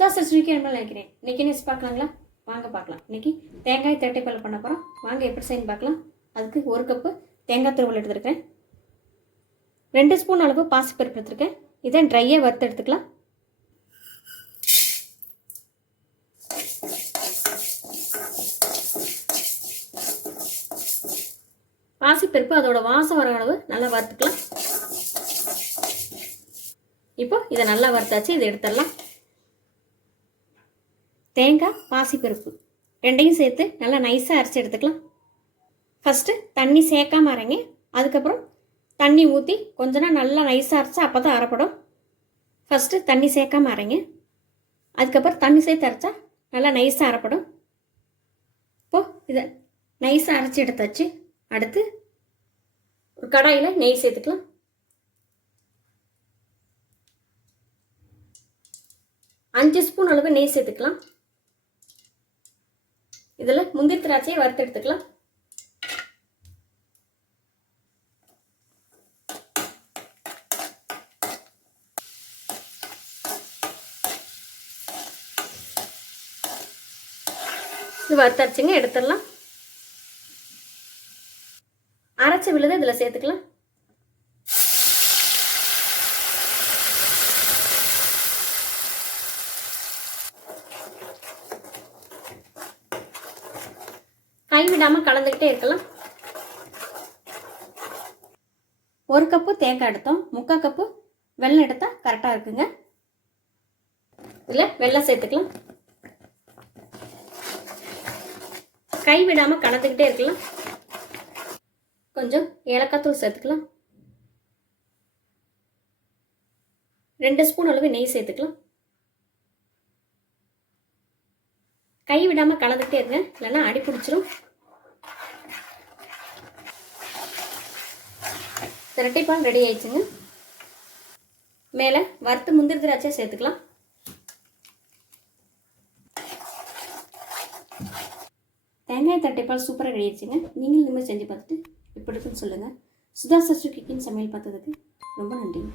சுவிக்கி என்ன நினைக்கிறேன். இன்றைக்கி நியூஸ் பார்க்கலாங்களா? வாங்க பார்க்கலாம். இன்றைக்கி தேங்காய் தட்டைப்பல் பண்ண போகிறோம். வாங்க எப்படி செய்யணும் பார்க்கலாம். அதுக்கு 1 கப்பு தேங்காய் துருவல் எடுத்துருக்கேன். 2 ஸ்பூன் அளவு பாசிப்பருப்பு எடுத்துருக்கேன். இதை ட்ரையாக வறுத்து எடுத்துக்கலாம். பாசிப்பருப்பு அதோட வாசம் வர அளவு நல்லா வறுத்துக்கலாம். இப்போ இதை நல்லா வறுத்தாச்சு. இதை எடுத்துடலாம். தேங்காய் பாசிப்பருப்பு ரெண்டையும் சேர்த்து நல்லா நைஸாக அரைச்சி எடுத்துக்கலாம். ஃபஸ்ட்டு தண்ணி சேர்க்காம அரைங்க. அதுக்கப்புறம் தண்ணி ஊற்றி கொஞ்ச நாள் நல்லா நைஸாக அரைச்சா அப்போ தான் அரைப்படும். ஃபஸ்ட்டு தண்ணி சேர்க்காம அரைங்க. அதுக்கப்புறம் தண்ணி சேர்த்து அரைச்சா நல்லா நைஸாக அரைப்படும். இப்போது இதை நைஸாக அரைச்சி எடுத்தாச்சு. அடுத்து ஒரு கடாயில் நெய் சேர்த்துக்கலாம். அஞ்சு ஸ்பூன் அளவு நெய் சேர்த்துக்கலாம். இதில் முந்திரி திராட்சையை வறுத்து எடுத்துக்கலாம். இது வறுத்தரைச்சிங்க எடுத்துடலாம். அரைச்ச விழுதை இதில் சேர்த்துக்கலாம். கைவிடாமல் கலந்துக்கிட்டே இருக்கலாம். 1 கப்பு தேங்காய் எடுத்தோம். 3/4 கப்பு வெல்லம் எடுத்தால் கரெக்டாக இருக்குங்க. இதில் வெல்லம் சேர்த்துக்கலாம். கைவிடாமல் கலந்துக்கிட்டே இருக்கலாம். கொஞ்சம் ஏலக்காய் தூள் சேர்த்துக்கலாம். 2 ஸ்பூன் அளவு நெய் சேர்த்துக்கலாம். கை விடாமல் கலந்துக்கிட்டே இருங்க, இல்லைன்னா அடி பிடிச்சிரும். திரட்டிப்பால் ரெடி ஆயிடுச்சுங்க. மேலே வறுத்து முந்திரி திராட்சை சேர்த்துக்கலாம். தேங்காய் தட்டைப்பால் சூப்பராக ரெடி ஆயிடுச்சுங்க. நீங்களும் இனிமேல் செஞ்சு பார்த்துட்டு எப்படி இருக்குன்னு சொல்லுங்கள். சுதா சஷ்டி கிச்சன் சமையல் பார்த்ததுக்கு ரொம்ப நன்றிங்க.